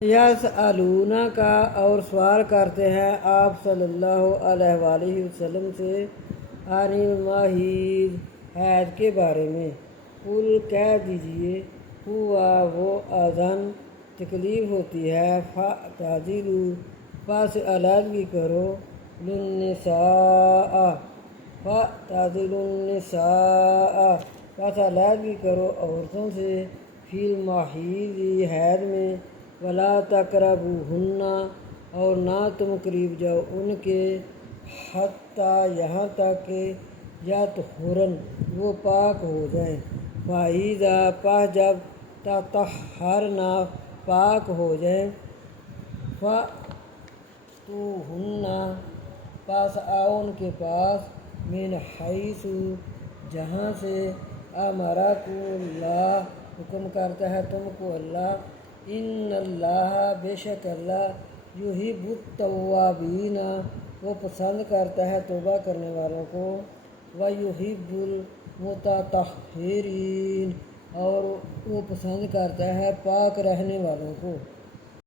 یسألونہ کا اور سوال کرتے ہیں آپ صلی اللہ علیہ وآلہ وسلم سے عن المحیض حیض کے بارے میں۔ قل کہہ دیجئے ہوا وہ اذن تکلیف ہوتی ہے فاعتزلوا پس علیحدگی کرو النساء پس علیحدگی کرو عورتوں سے فی المحیض حیض میں ولا تقربوہن اور نہ تم قریب جاؤ ان کے حتیٰ یہاں تک کہ یطہرن وہ پاک ہو جائیں فإذا پس جب تطہرن پاک ہو جائیں فأتوہن پس آؤ ان کے پاس من حیث جہاں سے امرکم اللہ حکم کرتا ہے تم کو اللہ ان اللہ بے شک اللہ یحب التوابین وہ پسند کرتا ہے توبہ کرنے والوں کو ویحب المتطہرین اور وہ پسند کرتا ہے پاک رہنے والوں کو۔